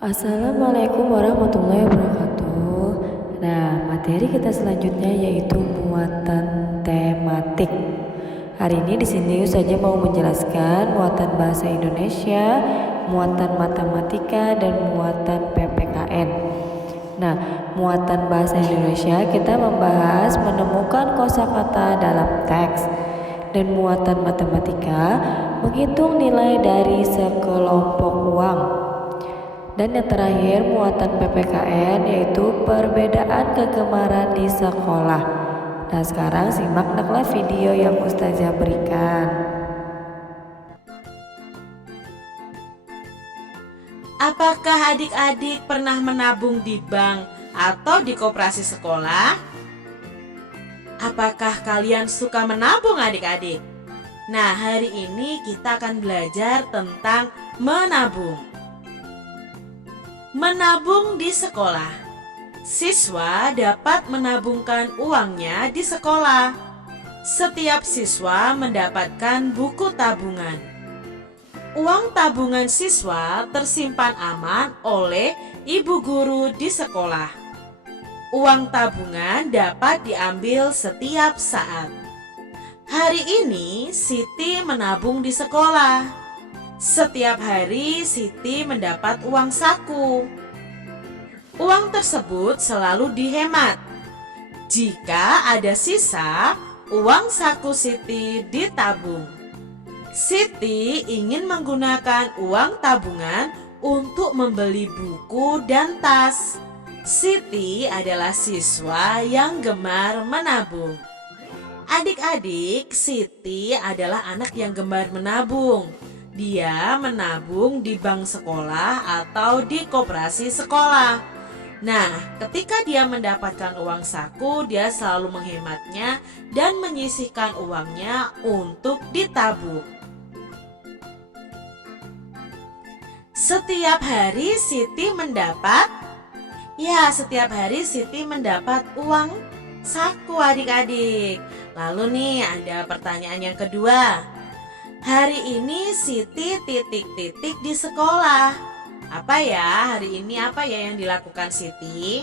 Assalamualaikum warahmatullahi wabarakatuh. Nah, materi kita selanjutnya yaitu muatan tematik. Hari ini di sini saja mau menjelaskan muatan bahasa Indonesia, muatan matematika, dan muatan PPKN. Nah, muatan bahasa Indonesia kita membahas menemukan kosakata dalam teks, dan muatan matematika menghitung nilai dari sekelompok uang. Dan yang terakhir muatan PPKN yaitu perbedaan kegemaran di sekolah. Nah sekarang simaklah video yang Ustazah berikan. Apakah adik-adik pernah menabung di bank atau di koperasi sekolah? Apakah kalian suka menabung adik-adik? Nah, hari ini kita akan belajar tentang menabung. Menabung di sekolah. Siswa dapat menabungkan uangnya di sekolah. Setiap siswa mendapatkan buku tabungan. Uang tabungan siswa tersimpan aman oleh ibu guru di sekolah. Uang tabungan dapat diambil setiap saat. Hari ini Siti menabung di sekolah. Setiap hari Siti mendapat uang saku. Uang tersebut selalu dihemat. Jika ada sisa, uang saku Siti ditabung. Siti ingin menggunakan uang tabungan untuk membeli buku dan tas. Siti adalah siswa yang gemar menabung. Adik-adik, Siti adalah anak yang gemar menabung. Dia menabung di bank sekolah atau di koperasi sekolah. Nah, ketika dia mendapatkan uang saku, dia selalu menghematnya dan menyisihkan uangnya untuk ditabung. Setiap hari Siti mendapat uang saku adik-adik. Lalu nih ada pertanyaan yang kedua. Hari ini Siti titik-titik di sekolah. Apa ya yang dilakukan Siti?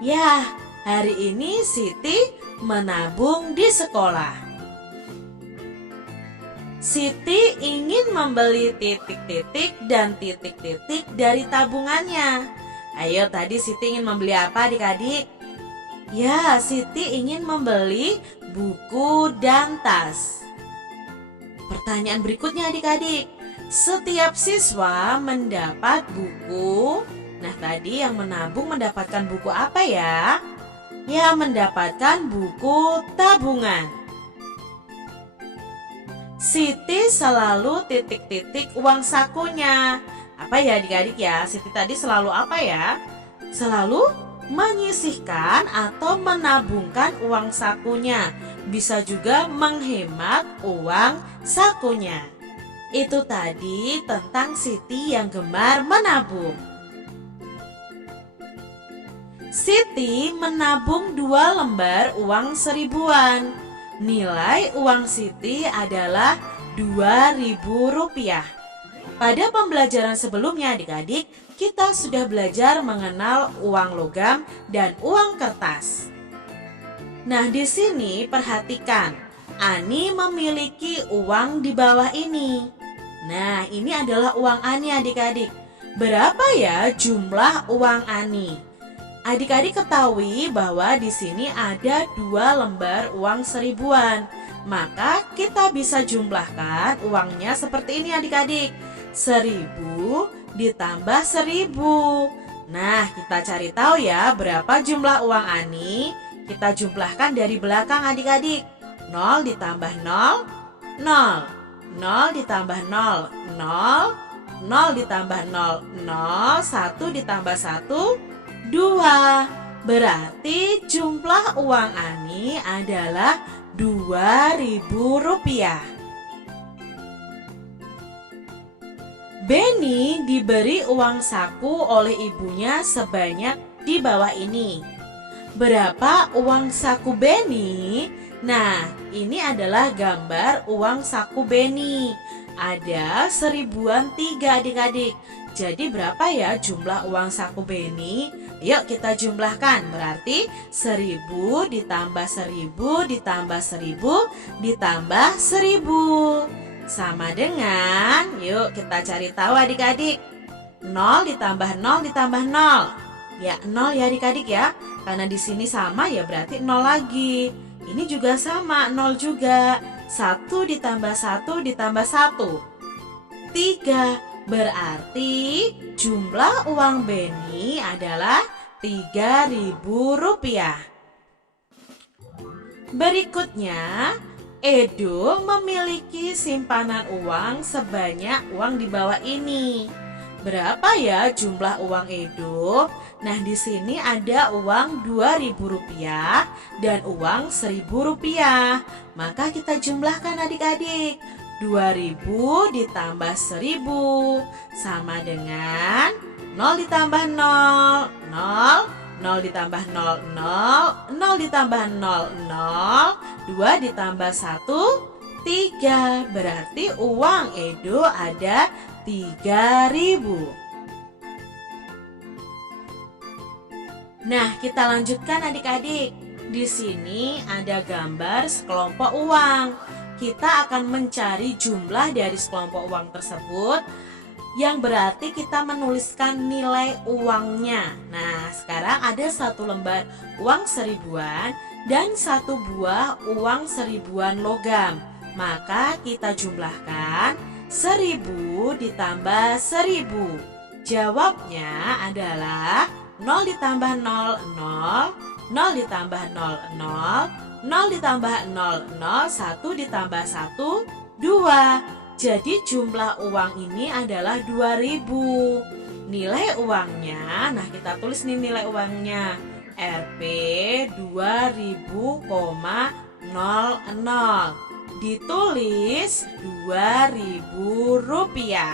Ya, hari ini Siti menabung di sekolah. Siti ingin membeli titik-titik dan titik-titik dari tabungannya. Ayo, tadi Siti ingin membeli apa adik-adik? Ya, Siti ingin membeli buku dan tas. Pertanyaan berikutnya adik-adik. Setiap siswa mendapat buku. Nah, tadi yang menabung mendapatkan buku apa ya? Ya, mendapatkan buku tabungan. Siti selalu titik-titik uang sakunya. Apa ya adik-adik ya? Siti tadi selalu apa ya? Selalu menyisihkan atau menabungkan uang sakunya. Bisa juga menghemat uang sakunya. Itu tadi tentang Siti yang gemar menabung. Siti menabung 2 lembar uang seribuan. Nilai uang Siti adalah Rp2.000. Pada pembelajaran sebelumnya adik-adik, kita sudah belajar mengenal uang logam dan uang kertas. Nah, di sini perhatikan, Ani memiliki uang di bawah ini. Nah, ini adalah uang Ani adik-adik. Berapa ya jumlah uang Ani? Adik-adik ketahui bahwa di sini ada 2 lembar uang seribuan. Maka kita bisa jumlahkan uangnya seperti ini adik-adik. 1000 ditambah 1000. Nah, kita cari tahu ya berapa jumlah uang Ani. Kita jumlahkan dari belakang adik-adik. 0 ditambah 0, 0. 0 ditambah 0, 0. 0 ditambah 0, 0. 1 ditambah 1, 2. Berarti jumlah uang Ani adalah Rp2.000. Beni diberi uang saku oleh ibunya sebanyak di bawah ini. Berapa uang saku Beni? Nah, ini adalah gambar uang saku Beni. Ada seribuan 3 adik-adik. Jadi berapa ya jumlah uang saku Beni? Yuk kita jumlahkan. Berarti 1000 ditambah 1000 ditambah 1000 ditambah 1000 sama dengan, yuk kita cari tahu adik-adik. 0 ditambah 0 ditambah 0. Ya 0 ya adik-adik ya. Karena di sini sama ya berarti 0 lagi. Ini juga sama 0 juga. 1 ditambah 1 ditambah 1. 3. Berarti jumlah uang Beni adalah Rp3.000. Berikutnya, Edo memiliki simpanan uang sebanyak uang di bawah ini. Berapa ya jumlah uang Edo? Nah, di sini ada uang Rp2.000 dan uang Rp1.000. Maka kita jumlahkan adik-adik. 2000 ditambah 1000 sama dengan 0 ditambah 0, 0, 0 ditambah 0, 0, 0 ditambah 0, 0, 2 ditambah 1, 3. Berarti uang Edo ada 3000. Nah, kita lanjutkan adik-adik. Di sini ada gambar sekelompok uang. Kita akan mencari jumlah dari sekelompok uang tersebut, yang berarti kita menuliskan nilai uangnya. Nah, sekarang ada satu lembar uang 1000-an dan satu buah uang 1000-an logam. Maka kita jumlahkan 1000 ditambah 1000. Jawabnya adalah 0 ditambah 0, 0, 0 ditambah 0, 0, 0 ditambah 0, 0, 1 ditambah 1, 2. Jadi jumlah uang ini adalah 2000. Nilai uangnya, nah kita tulis nih nilai uangnya. Rp 2000,00. Ditulis Rp2.000.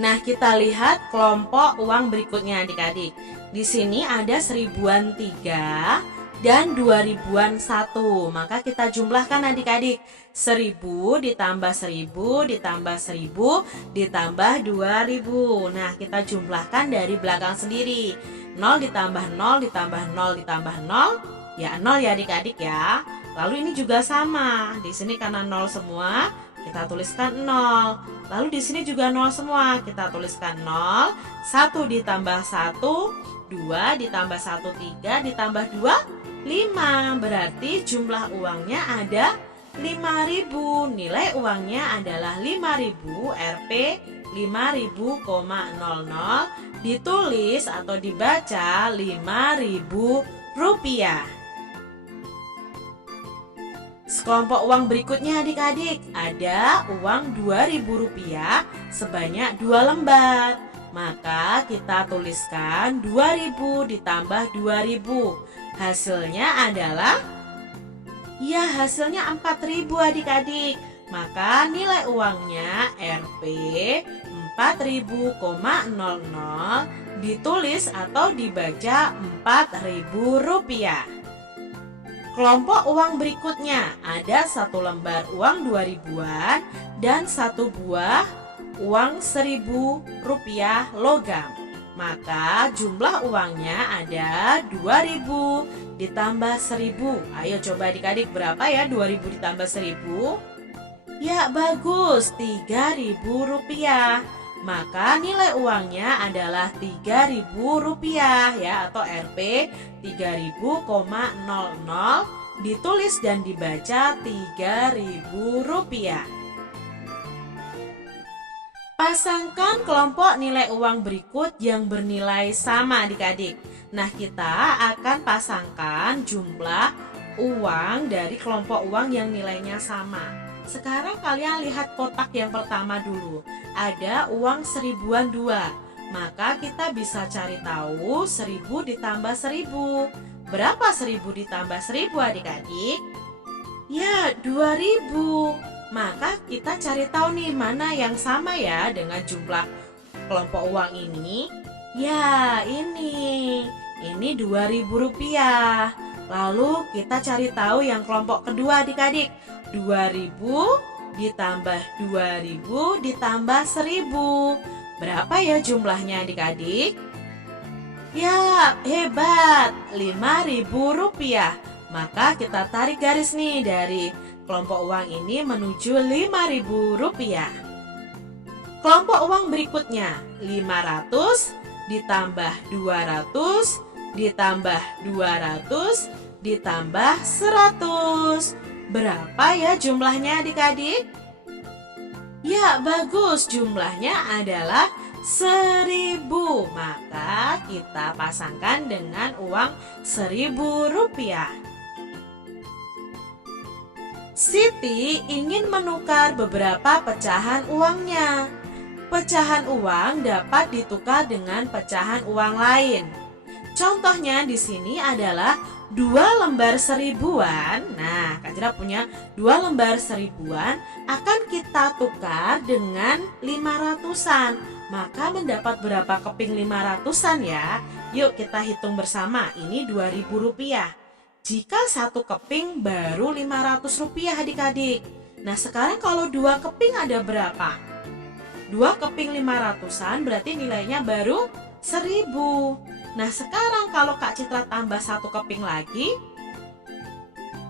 Nah, kita lihat kelompok uang berikutnya adik-adik. Di sini ada 1000-an 3 dan 2000-an 1. Maka kita jumlahkan adik-adik. 1000 ditambah 1000 ditambah 1000 ditambah 2000. Nah, kita jumlahkan dari belakang sendiri. 0 ditambah 0 ditambah 0 ditambah 0. Ya 0 ya adik-adik ya. Lalu ini juga sama. Di sini karena 0 semua, kita tuliskan 0. Lalu di sini juga 0 semua, kita tuliskan 0. 1 ditambah 1, 2 ditambah 1, 3 ditambah 2, 5. Berarti jumlah uangnya ada 5000. Nilai uangnya adalah 5000. Rp 5000,00. Ditulis atau dibaca Rp5.000. Sekelompok uang berikutnya adik-adik, ada uang Rp2.000 sebanyak 2 lembar. Maka kita tuliskan 2000 ditambah 2000. Hasilnya adalah, ya hasilnya 4000 adik-adik. Maka nilai uangnya Rp 4000,00. Ditulis atau dibaca Rp4.000. Kelompok uang berikutnya ada satu lembar uang 2000-an dan satu buah uang Rp1.000 logam. Maka jumlah uangnya ada 2000 ditambah 1000. Ayo coba adik-adik, berapa ya 2000 ditambah 1000? Ya bagus, Rp3.000. Maka nilai uangnya adalah Rp3.000 ya, atau Rp 3000,00. Ditulis dan dibaca Rp3.000. Pasangkan kelompok nilai uang berikut yang bernilai sama adik-adik. Nah, kita akan pasangkan jumlah uang dari kelompok uang yang nilainya sama. Sekarang kalian lihat kotak yang pertama dulu. Ada uang 1000-an 2. Maka kita bisa cari tahu 1000 ditambah 1000. Berapa 1000 ditambah 1000 adik-adik? Ya 2000. Maka kita cari tahu nih mana yang sama ya dengan jumlah kelompok uang ini. Ya ini Rp2.000. Lalu kita cari tahu yang kelompok kedua adik-adik. 2000 ditambah 2000 ditambah 1000. Berapa ya jumlahnya adik-adik? Ya, hebat, Rp5.000. Maka kita tarik garis nih dari kelompok uang ini menuju Rp5.000. Kelompok uang berikutnya 500 ditambah 200 ditambah 200 ditambah 100. Berapa ya jumlahnya adik-adik? Ya, bagus, jumlahnya adalah 1.000. Maka kita pasangkan dengan uang Rp1.000. Siti ingin menukar beberapa pecahan uangnya. Pecahan uang dapat ditukar dengan pecahan uang lain. Contohnya di sini adalah 2 lembar seribuan. Nah, Kak Citra punya 2 lembar seribuan akan kita tukar dengan 500-an. Maka mendapat berapa keping 500-an ya? Yuk kita hitung bersama. Ini Rp2.000. Jika 1 keping baru Rp500 adik-adik. Nah, sekarang kalau 2 keping ada berapa? 2 keping 500-an berarti nilainya baru 1.000. Nah, sekarang kalau Kak Citra tambah 1 keping lagi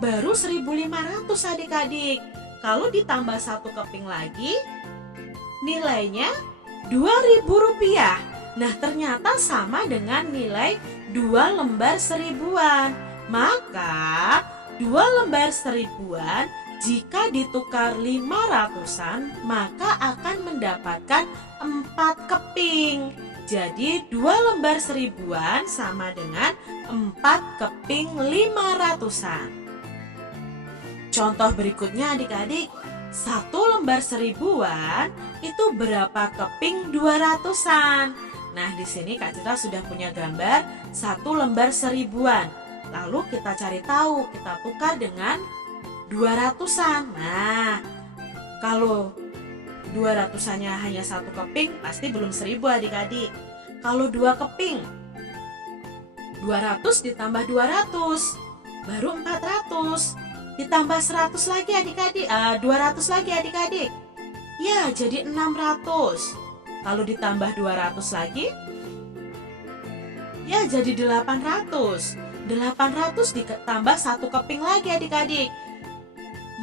baru 1.500 adik-adik. Kalau ditambah 1 keping lagi nilainya Rp2.000. Nah, ternyata sama dengan nilai 2 lembar seribuan. Maka 2 lembar seribuan jika ditukar 500-an maka akan mendapatkan 4 keping. Jadi 2 lembar seribuan sama dengan 4 keping 500-an. Contoh berikutnya adik-adik, 1 lembar seribuan itu berapa keping 200-an. Nah, di sini Kak Citra sudah punya gambar 1 lembar seribuan. Lalu kita cari tahu, kita tukar dengan 200-an. Nah, kalau 200-annya hanya 1 keping, pasti belum 1.000 adik-adik. Kalau 2 keping, 200 ditambah 200, baru 400. Ditambah 100 lagi adik-adik, 200 lagi adik-adik. Ya, jadi 600. Kalau ditambah 200 lagi, ya jadi 800. 800 ditambah 1 keping lagi adik-adik.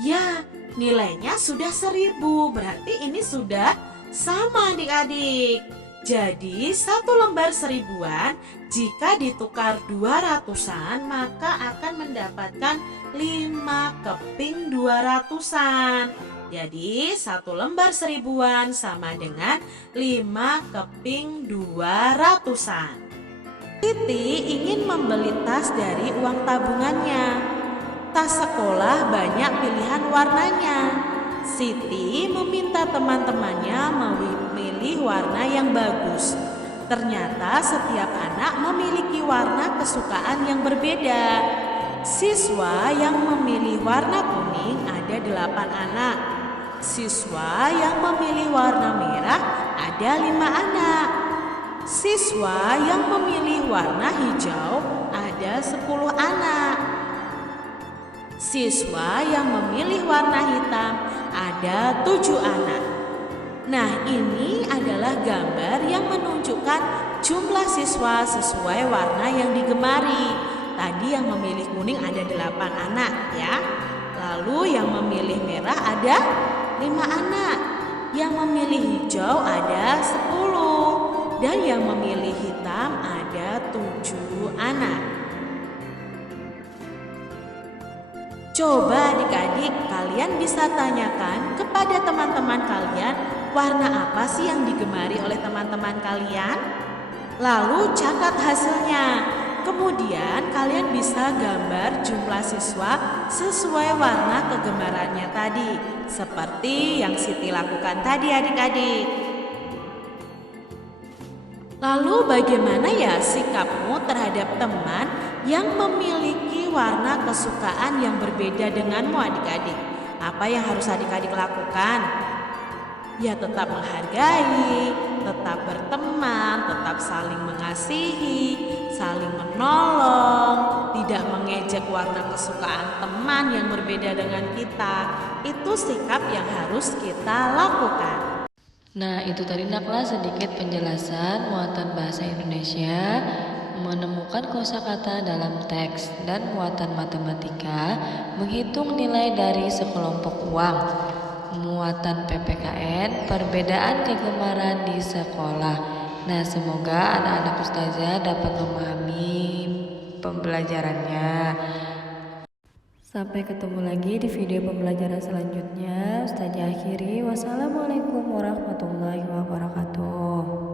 Ya, nilainya sudah 1.000. Berarti ini sudah sama adik-adik. Jadi 1 lembar seribuan jika ditukar 200-an maka akan mendapatkan 5 keping 200-an. Jadi 1 lembar seribuan sama dengan 5 keping 200-an. Siti ingin membeli tas dari uang tabungannya. Tas sekolah banyak pilihan warnanya. Siti meminta teman-temannya memilih warna yang bagus. Ternyata setiap anak memiliki warna kesukaan yang berbeda. Siswa yang memilih warna kuning ada 8 anak. Siswa yang memilih warna merah ada 5 anak. Siswa yang memilih warna hijau ada 10 anak. Siswa yang memilih warna hitam ada 7 anak. Nah, ini adalah gambar yang menunjukkan jumlah siswa sesuai warna yang digemari. Tadi yang memilih kuning ada 8 anak ya. Lalu yang memilih merah ada 5 anak. Yang memilih hijau ada 10. Dan yang memilih hitam ada 7 anak. Coba adik-adik kalian bisa tanyakan kepada teman-teman kalian warna apa sih yang digemari oleh teman-teman kalian. Lalu catat hasilnya. Kemudian kalian bisa gambar jumlah siswa sesuai warna kegemarannya tadi. Seperti yang Siti lakukan tadi adik-adik. Lalu bagaimana ya sikapmu terhadap teman yang memiliki warna kesukaan yang berbeda denganmu adik-adik? Apa yang harus adik-adik lakukan? Ya tetap menghargai, tetap berteman, tetap saling mengasihi, saling menolong, tidak mengejek warna kesukaan teman yang berbeda dengan kita. Itu sikap yang harus kita lakukan. Nah, itu tadi naklah sedikit penjelasan muatan bahasa Indonesia, menemukan kosakata dalam teks, dan muatan matematika, menghitung nilai dari sekelompok uang, muatan PPKN, perbedaan kegemaran di sekolah. Nah, semoga anak-anak ustazah dapat memahami pembelajarannya. Sampai ketemu lagi di video pembelajaran selanjutnya. Ustazah akhiri. Wassalamualaikum warahmatullahi wabarakatuh.